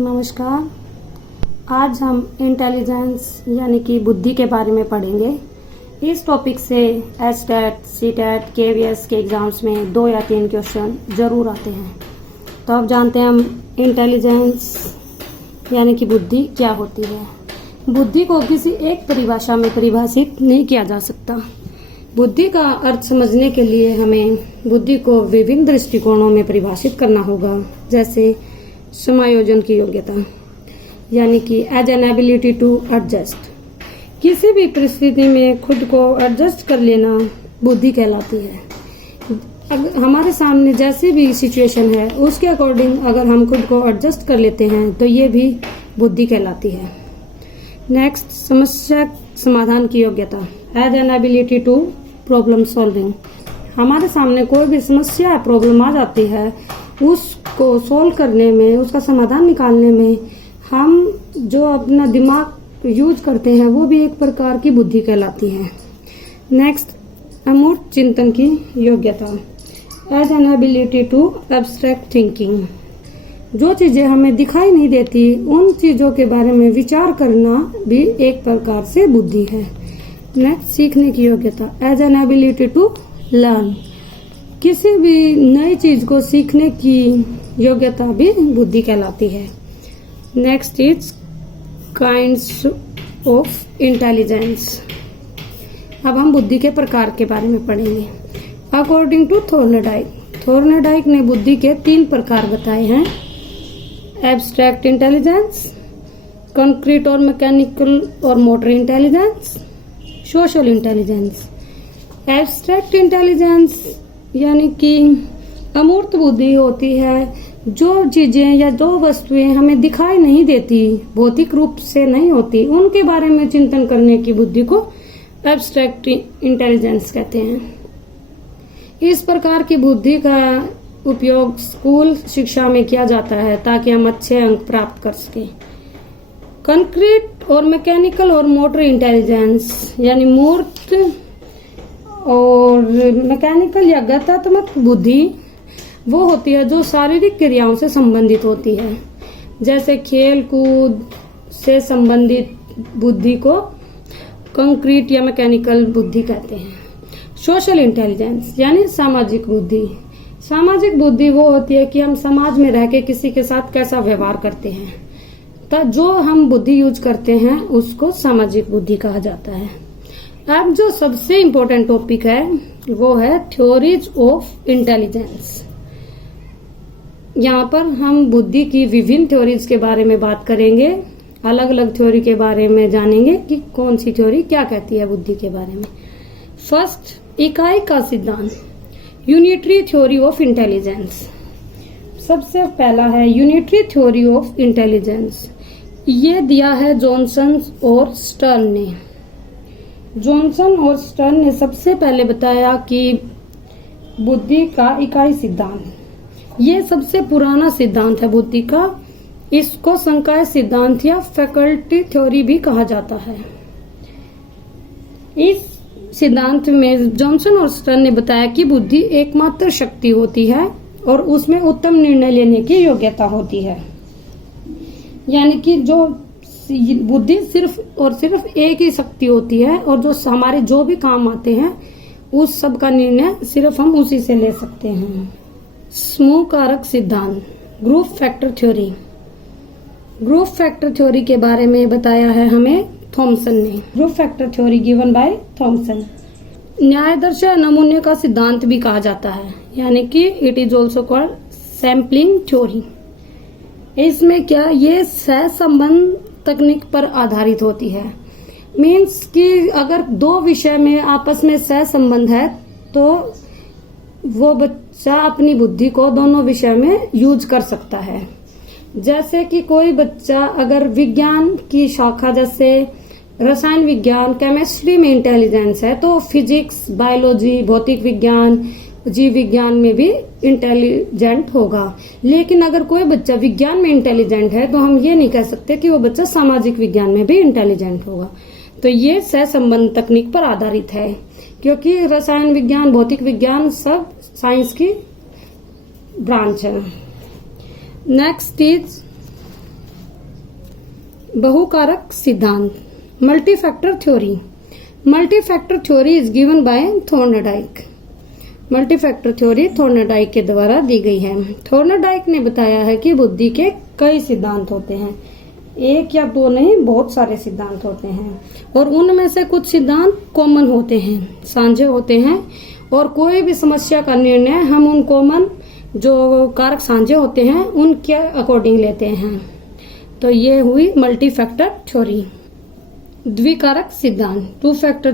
नमस्कार। आज हम इंटेलिजेंस यानी कि बुद्धि के बारे में पढ़ेंगे। इस टॉपिक से एसटेट, सीटेट, केवीएस के एग्जाम्स में 2 या 3 क्वेश्चन जरूर आते हैं। तो अब जानते हैं हम इंटेलिजेंस यानी कि बुद्धि क्या होती है। बुद्धि को किसी एक परिभाषा में परिभाषित नहीं किया जा सकता। बुद्धि का अर्थ समझने के लिए हमें बुद्धि को विभिन्न दृष्टिकोणों में परिभाषित करना होगा, जैसे समायोजन की योग्यता यानी कि as an ability to adjust. किसी भी परिस्थिति में खुद को एडजस्ट कर लेना बुद्धि कहलाती है। अगर हमारे सामने जैसी भी सिचुएशन है उसके अकॉर्डिंग अगर हम खुद को एडजस्ट कर लेते हैं तो ये भी बुद्धि कहलाती है। नेक्स्ट, समस्या समाधान की योग्यता as an ability to problem solving. हमारे सामने कोई भी समस्या या प्रॉब्लम आ जाती है, उसको सोल्व करने में, उसका समाधान निकालने में हम जो अपना दिमाग यूज करते हैं वो भी एक प्रकार की बुद्धि कहलाती है। नेक्स्ट, अमूर्त चिंतन की योग्यता as an ability to abstract thinking. जो चीजें हमें दिखाई नहीं देती उन चीजों के बारे में विचार करना भी एक प्रकार से बुद्धि है। नेक्स्ट, सीखने की योग्यता as an ability to learn. किसी भी नई चीज को सीखने की योग्यता भी बुद्धि कहलाती है। Next is kinds of intelligence. अब हम बुद्धि के प्रकार के बारे में पढ़ेंगे। अकॉर्डिंग टू थॉर्नडाइक ने बुद्धि के 3 प्रकार बताए हैं: एब्स्ट्रैक्ट इंटेलिजेंस, कंक्रीट और मैकेनिकल और motor intelligence, social intelligence. Abstract intelligence यानी कि अमूर्त बुद्धि होती है। जो चीजें या जो वस्तुएं हमें दिखाई नहीं देती, भौतिक रूप से नहीं होती, उनके बारे में चिंतन करने की बुद्धि को एब्स्ट्रैक्ट इंटेलिजेंस कहते हैं। इस प्रकार की बुद्धि का उपयोग स्कूल शिक्षा में किया जाता है ताकि हम अच्छे अंक प्राप्त कर सकें। कंक्रीट और मैकेनिकल और मोटर इंटेलिजेंस यानी मूर्त और मैकेनिकल या गतात्मक बुद्धि वो होती है जो शारीरिक क्रियाओं से संबंधित होती है, जैसे खेल कूद से संबंधित बुद्धि को कंक्रीट या मैकेनिकल बुद्धि कहते हैं। सोशल इंटेलिजेंस यानी सामाजिक बुद्धि। सामाजिक बुद्धि वो होती है कि हम समाज में रह के किसी के साथ कैसा व्यवहार करते हैं, तो जो हम बुद्धि यूज करते हैं उसको सामाजिक बुद्धि कहा जाता है। अब जो सबसे इम्पोर्टेंट टॉपिक है वो है थ्योरीज ऑफ इंटेलिजेंस। यहाँ पर हम बुद्धि की विभिन्न थ्योरीज के बारे में बात करेंगे, अलग अलग थ्योरी के बारे में जानेंगे कि कौन सी थ्योरी क्या कहती है बुद्धि के बारे में। फर्स्ट, इकाई का सिद्धांत, यूनिटरी थ्योरी ऑफ इंटेलिजेंस। सबसे पहला है यूनिटरी थ्योरी ऑफ इंटेलिजेंस। ये दिया है जॉनसन और स्टर्न ने। जॉनसन और स्टर्न ने सबसे पहले बताया कि बुद्धि का इकाई सिद्धांत, ये सबसे पुराना सिद्धांत है बुद्धि का। इसको संकाय सिद्धांत या फैकल्टी थ्योरी भी कहा जाता है। इस सिद्धांत में जॉनसन और स्टर्न ने बताया कि बुद्धि एकमात्र शक्ति होती है और उसमें उत्तम निर्णय लेने की योग्यता होती है। यानी कि जो बुद्धि सिर्फ और सिर्फ एक ही शक्ति होती है और जो हमारे जो भी काम आते हैं उस सब का निर्णय सिर्फ हम उसी से ले सकते हैं। समूह कारक सिद्धांत, group factor theory. Group factor theory के बारे में बताया है हमें थॉमसन ने। Group factor theory given by Thomson. न्यायादर्श नमूने का सिद्धांत भी कहा जाता है, यानी कि it is also called sampling theory. इसमें क्या, ये सहसंबंध तकनीक पर आधारित होती है। मीन्स कि अगर 2 विषय में आपस में सहसंबंध है तो वो बच्चा अपनी बुद्धि को दोनों विषय में यूज कर सकता है। जैसे कि कोई बच्चा अगर विज्ञान की शाखा जैसे रसायन विज्ञान, केमिस्ट्री में इंटेलिजेंस है तो फिजिक्स, बायोलॉजी, भौतिक विज्ञान, जीव विज्ञान में भी इंटेलिजेंट होगा। लेकिन अगर कोई बच्चा विज्ञान में इंटेलिजेंट है तो हम ये नहीं कह सकते कि वो बच्चा सामाजिक विज्ञान में भी इंटेलिजेंट होगा। तो ये सहसंबंध तकनीक पर आधारित है, क्योंकि रसायन विज्ञान, भौतिक विज्ञान सब साइंस की ब्रांच है। नेक्स्ट इज बहुकारक सिद्धांत, multi factor theory. Multi factor theory is given by Thorndike. Multi factor theory Thorndike के द्वारा दी गई है। थॉर्नडाइक ने बताया है कि बुद्धि के कई सिद्धांत होते हैं, एक या दो नहीं, बहुत सारे सिद्धांत होते हैं, और उनमें से कुछ सिद्धांत कॉमन होते हैं, साझे होते हैं, और कोई भी समस्या का निर्णय हम उन कॉमन जो कारक साझे होते हैं उनके अकॉर्डिंग लेते हैं। तो ये हुई मल्टी फैक्टर थ्योरी। द्विकारक सिद्धांत, two factor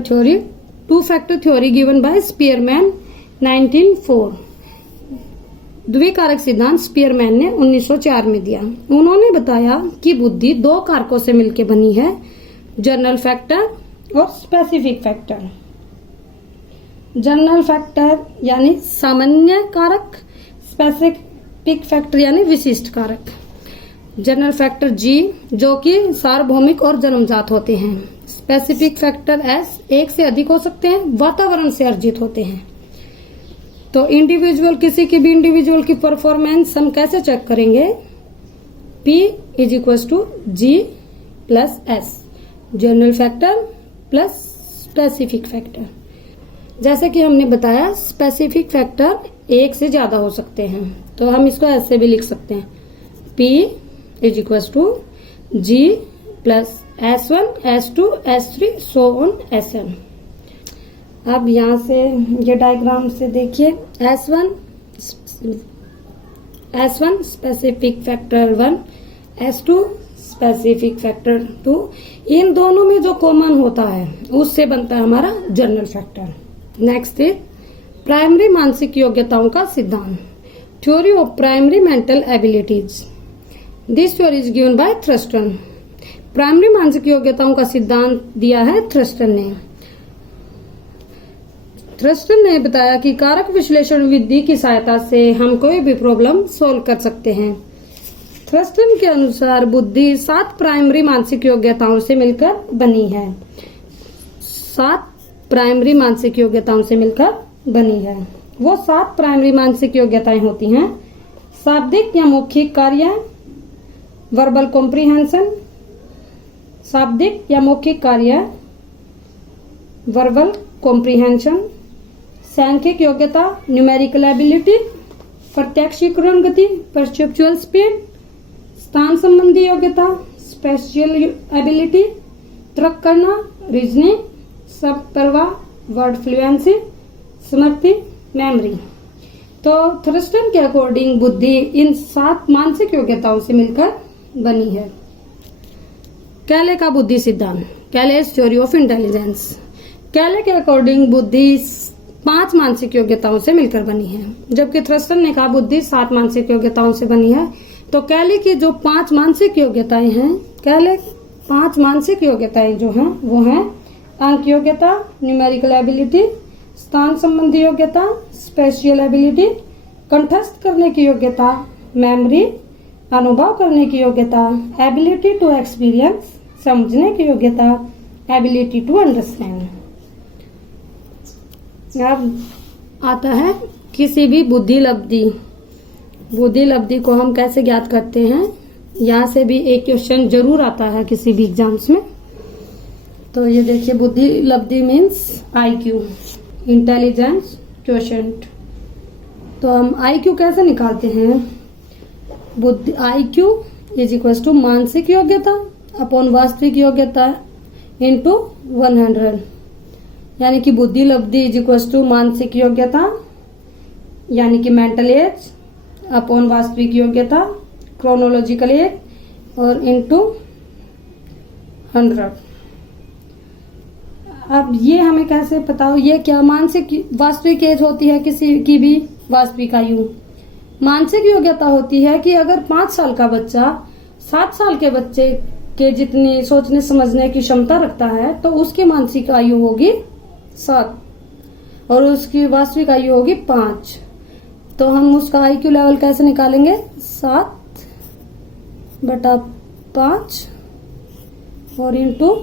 theory given by Spearman 1904। द्विकारक सिद्धांत स्पीयरमैन ने 1904 में दिया। उन्होंने बताया कि बुद्धि दो कारकों से मिलकर बनी है, जनरल फैक्टर और स्पेसिफिक फैक्टर। जनरल फैक्टर यानी सामान्य कारक, स्पेसिफिक फैक्टर यानी विशिष्ट कारक। जनरल फैक्टर जी जो कि सार्वभौमिक और जन्मजात होते हैं। स्पेसिफिक फैक्टर एस एक से अधिक हो सकते हैं, वातावरण से अर्जित होते हैं। तो इंडिविजुअल, किसी की भी इंडिविजुअल की परफॉर्मेंस हम कैसे चेक करेंगे? P is equal to G plus S, general factor plus specific factor. जैसे कि हमने बताया स्पेसिफिक फैक्टर एक से ज्यादा हो सकते हैं, तो हम इसको ऐसे भी लिख सकते हैं, P is equal to G plus S1, S2, S3 so on Sn। अब यहाँ से ये डायग्राम से देखिए, S1 specific factor 1, S2 specific factor 2, इन दोनों में जो कॉमन होता है उससे बनता है हमारा जनरल फैक्टर। नेक्स्ट है प्राइमरी मानसिक योग्यताओं का सिद्धांत, theory of primary mental abilities. This theory is given by Thurstone. Primary मानसिक योग्यताओं का सिद्धांत दिया है थ्रस्टन ने। थ्रस्टन ने बताया कि कारक विश्लेषण विधि की सहायता से हम कोई भी प्रॉब्लम सॉल्व कर सकते हैं। थ्रस्टन के अनुसार बुद्धि 7 प्राइमरी मानसिक योग्यताओं से मिलकर बनी है। 7 प्राइमरी मानसिक योग्यताओं से मिलकर बनी है। वो 7 प्राइमरी मानसिक योग्यताएं होती हैं: शाब्दिक या मौखिक कार्य, वर्बल कॉम्प्रिहेंशन, शाब्दिक या मौखिक कार्य, वर्बल कॉम्प्रिहेंशन, सांख्यिक योग्यता, न्यूमेरिकल एबिलिटी, प्रत्यक्षीकरण गति, परसेप्चुअल स्पीड, स्थान संबंधी योग्यता, स्पेशियल एबिलिटी, तर्क करना, रीजनिंग, सब परवाह, वर्ड फ्लुएंसी, स्मृति, मेमोरी। तो थ्रस्टन के अकॉर्डिंग बुद्धि इन 7 मानसिक योग्यताओं से मिलकर बनी है। कैले का बुद्धि सिद्धांत, कैलेस थ्योरी ऑफ इंटेलिजेंस। कैले के अकॉर्डिंग बुद्धि 5 मानसिक योग्यताओं से मिलकर बनी है, जबकि थ्रस्टन ने कहा बुद्धि 7 मानसिक योग्यताओं से बनी है। तो कैले की जो 5 मानसिक योग्यताएं हैं, कैले 5 मानसिक योग्यताएं जो हैं वो हैं अंक योग्यता, न्यूमेरिकल एबिलिटी, स्थान संबंधी योग्यता, स्पेशियल एबिलिटी, कंठस्थ करने की योग्यता, मेमोरी, अनुभव करने की योग्यता, एबिलिटी टू एक्सपीरियंस, समझने की योग्यता, एबिलिटी टू अंडरस्टैंड। अब आता है किसी भी बुद्धि लब्धि को हम कैसे ज्ञात करते हैं। यहाँ से भी एक क्वेश्चन जरूर आता है किसी भी एग्जाम्स में। तो ये देखिए, बुद्धि लब्धि मीन्स IQ, इंटेलिजेंस क्वोशेंट। तो हम IQ कैसे निकालते हैं? बुद्धि IQ इज इक्वल टू मानसिक योग्यता अपॉन वास्तविक योग्यता इंटू 100, यानी कि बुद्धि लब्धि इज इक्वल टू मानसिक योग्यता यानी कि मेंटल एज अपॉन वास्तविक योग्यता क्रोनोलॉजिकल एज और इंटू 100। अब ये हमें कैसे पता हो ये क्या मानसिक वास्तविक एज होती है किसी की भी वास्तविक आयु। मानसिक योग्यता होती है कि अगर 5 साल का बच्चा 7 साल के बच्चे के जितनी सोचने समझने की क्षमता रखता है तो उसकी मानसिक आयु होगी 7 और उसकी वास्तविक आयु होगी 5। तो हम उसका IQ लेवल कैसे निकालेंगे? 7/5 और इंटू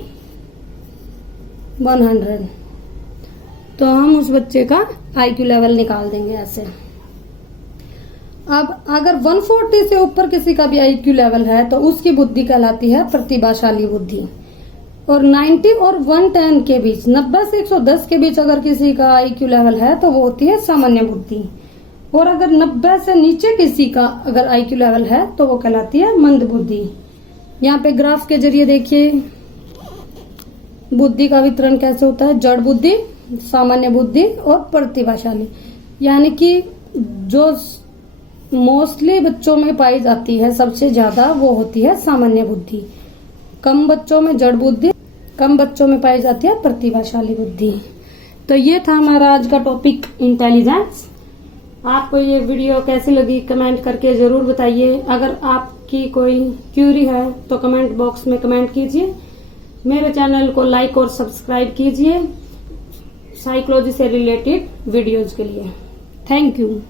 100। तो हम उस बच्चे का IQ लेवल निकाल देंगे ऐसे। अब अगर 140 से ऊपर किसी का भी आईक्यू लेवल है तो उसकी बुद्धि कहलाती है प्रतिभाशाली बुद्धि। और 90 और 110 के बीच, 90 से 110 के बीच अगर किसी का आईक्यू लेवल है तो वो होती है सामान्य बुद्धि। और अगर 90 से नीचे किसी का अगर आईक्यू लेवल है तो वो कहलाती है मंद बुद्धि। यहाँ पे ग्राफ के जरिए देखिए बुद्धि का वितरण कैसे होता है, जड़ बुद्धि, सामान्य बुद्धि और प्रतिभाशाली। यानी कि जो मोस्टली बच्चों में पाई जाती है सबसे ज्यादा वो होती है सामान्य बुद्धि, कम बच्चों में जड़ बुद्धि, कम बच्चों में पाई जाती है प्रतिभाशाली बुद्धि। तो ये था हमारा आज का टॉपिक इंटेलिजेंस। आपको ये वीडियो कैसी लगी कमेंट करके जरूर बताइए। अगर आपकी कोई क्यूरी है तो कमेंट बॉक्स में कमेंट कीजिए। मेरे चैनल को लाइक और सब्सक्राइब कीजिए साइकोलॉजी से रिलेटेड वीडियोज के लिए। Thank you.